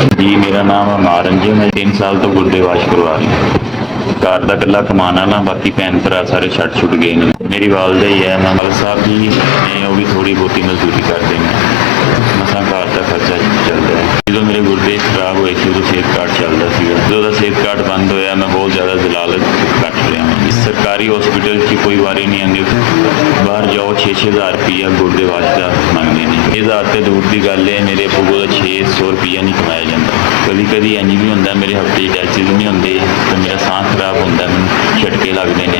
ਜੀ ਮੇਰਾ ਨਾਮ ਅਮਾਰਨ ਜੀ। ਮੈਂ 3 ਸਾਲ ਤੋਂ ਗੁਰਦੇ ਵਾਸ਼ ਕਰਵਾ ਰਿਹਾ। ਘਰ ਦਾ ਇਕੱਲਾ ਕਮਾਉਣਾ ਨਾ, ਬਾਕੀ ਭੈਣ ਭਰਾ ਸਾਰੇ ਛੱਡ ਛੁੱਟ ਗਏ ਨੇ। ਮੇਰੀ ਵਾਲਦਾ ਹੀ ਹੈ, ਮਾਲ ਸਾਹਿਬ ਜੀ ਨੇ, ਉਹ ਵੀ ਥੋੜੀ ਬਹੁਤੀ ਮਜ਼ਦੂਰੀ ਕਰਦੇ ਨੇ। ਮਸਾਂ ਘਰ ਦਾ ਖਰਚਾ ਚੱਲਦਾ ਹੈ। ਜਦੋਂ ਮੇਰੇ ਗੁਰਦੇ ਖਰਾਬ ਹੋਏ ਸੀ ਉਦੋਂ ਸਿਹਤ ਕਾਰਡ ਚੱਲਦਾ ਸੀਗਾ। ਜਦੋਂ ਦਾ ਸਿਹਤ ਕਾਰਡ ਬੰਦ ਹੋਇਆ ਮੈਂ ਬਹੁਤ ਜ਼ਿਆਦਾ ਜ਼ਲਾਲਤ ਕੱਟ ਰਿਹਾ ਹਾਂ। ਸਰਕਾਰੀ ਹਸਪੀਟਲ 'ਚ ਕੋਈ ਵਾਰੀ ਨਹੀਂ ਆਉਂਦੀ। ਬਾਹਰ ਜਾਓ 6-6 ਹਜ਼ਾਰ ਰੁਪਈਆ ਗੁਰਦੇ ਵਾਸ਼ ਦਾ ਮੰਗਦੇ ਨੇ। 1000 ਤੇ ਦੂਰ ਦੀ ਗੱਲ ਹੈ, ਮੇਰੇ ਕੋਲ 600 ਰੁਪਈਆ ਨਹੀਂ ਕਮਾਇਆ ਜਾਂਦਾ। ਕਦੀ ਕਦੀ ਇੰਝ ਵੀ ਹੁੰਦਾ ਮੇਰੇ ਹਫ਼ਤੇ 'ਚ ਡੈਲਸਿਸ ਨਹੀਂ ਹੁੰਦੇ ਅਤੇ ਮੇਰਾ ਸਾਹ ਖਰਾਬ ਹੁੰਦਾ, ਮੈਨੂੰ ਝਟਕੇ ਲੱਗਦੇ ਨੇ।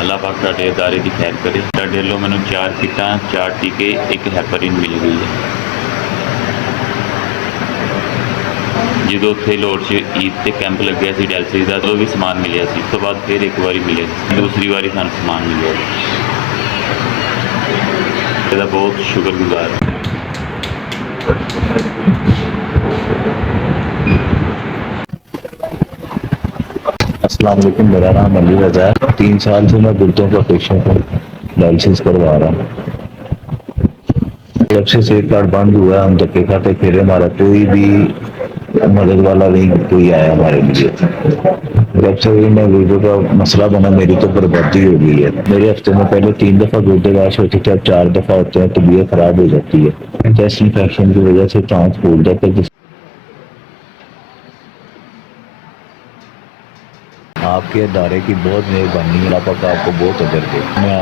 ਅੱਲਾਹ ਪਾਕ ਤੁਹਾਡੇ ਅਦਾਰੇ ਦੀ ਖੈਰ ਕਰੇ। ਤੁਹਾਡੇ ਵੱਲੋਂ ਮੈਨੂੰ 4 ਕਿੱਟਾਂ, 4 ਟੀਕੇ, 1 ਹੈਪਰਿਨ ਮਿਲ ਗਈ ਹੈ। ਜਦੋਂ ਉੱਥੇ ਲੋੜ 'ਚ ਈਦ 'ਤੇ ਕੈਂਪ ਲੱਗਿਆ ਸੀ ਡੈਲਸਿਸ ਦਾ, ਉਦੋਂ ਵੀ ਸਮਾਨ ਮਿਲਿਆ ਸੀ। ਉਸ ਤੋਂ ਬਾਅਦ ਫਿਰ ਇੱਕ ਵਾਰੀ ਮਿਲਿਆ ਸੀ, ਦੂਸਰੀ ਵਾਰੀ ਸਾਨੂੰ ਸਮਾਨ ਮਿਲਿਆ। ਇਹਦਾ ਬਹੁਤ ਸ਼ੁਕਰਗੁਜ਼ਾਰ ਹਾਂ। अस्सलाम वालेकुम, मेरा नाम अली रजा है। 3 साल से मैं गुर्दों का पेशेंट हूँ, डायलिसिस करवा रहा हूँ। जब से सेहत कार्ड बंद हुआ है हम धक्के खाते फिर हमारा कोई भी मदद वाला नहीं कोई आया हमारे लिए। जब से मैं गुर्दों का मसला बना मेरी तो बर्बादी हो गई है। मेरे हफ्ते में पहले 3 दफ़ा गुर्दे वाश होते थे, अब 4 दफ़ा होते हैं। तबीयत खराब हो जाती है चेस्ट इन्फेक्शन की वजह से, सांस फूल जाता है। आपके अदारे की बहुत मेहरबानी है, अल्लाह पाक आपको बहुत अजर दे। मैं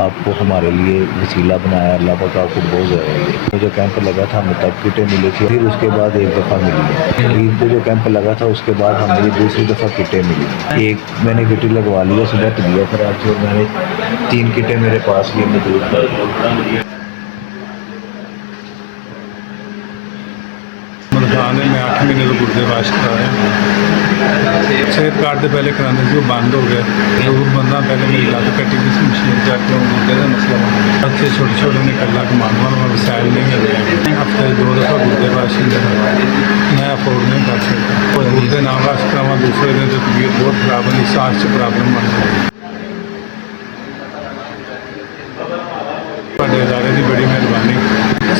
आपको हमारे लिए वसीला बनाया, अल्लाह पाक आपको बहुत ज़्यादा दे। मुझे कैंप लगा था हमें तब किटें मिली थी, फिर उसके बाद 1 दफ़ा मिली है। ईद पे जो कैंप लगा था उसके बाद हमें दूसरी दफ़ा किटें मिली। एक मैंने किटें लगवा लिया, सुबह तबीयत खराब थी और मैंने 3 किटें मेरे पास लिए मौजूद कर। मैं 8 महीने तो गुर्दे वाश कराया। सेहत कार्ड से पहले कराने से वो बंद हो गया। जरूर बंदा पहले मेरी लत कटी थी मशीन जाके गुर्दे का मसला बन गया। बच्चे छोटे छोटे ने कला कमान वाला वसायल नहीं मिले। हफ्ते 2 दफ़ा गुर्दे वाश मैं अफोर्ड नहीं कर सकता। गुर्दे ना वाश करावा, दूसरे दिन तो तबीयत बहुत खराब हुई, सांस च प्रॉब्लम बन गई। ਤੁਹਾਡੇ ਅਦਾਰੇ ਦੀ ਬੜੀ ਮਿਹਰਬਾਨੀ।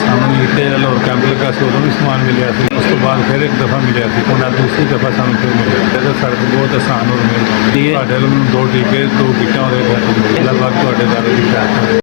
ਸਾਨੂੰ ਇੱਥੇ ਲਾਹੌਰ ਕੈਂਪ ਲੱਗਾ ਸੀ ਉਦੋਂ ਵੀ ਸਮਾਨ ਮਿਲਿਆ ਸੀ, ਉਸ ਤੋਂ ਬਾਅਦ ਫਿਰ 1 ਦਫ਼ਾ ਮਿਲਿਆ ਸੀ, ਹੁਣ ਦੂਸਰੀ ਦਫ਼ਾ ਸਾਨੂੰ ਫਿਰ ਮਿਲਿਆ। ਇਹਦਾ ਸੜਕ ਬਹੁਤ ਆਸਾਨ ਹੋ ਰਹੀ ਹੈ। ਤੁਹਾਡੇ ਵੱਲੋਂ 2 ਟੀਕੇ 2 ਕਿੱਟਾਂ ਉਹਦੇ ਅੱਲਾਹ ਪਾਕ ਤੁਹਾਡੇ ਅਦਾਰੇ ਦੀ ਖੈਰ ਕਰੇ।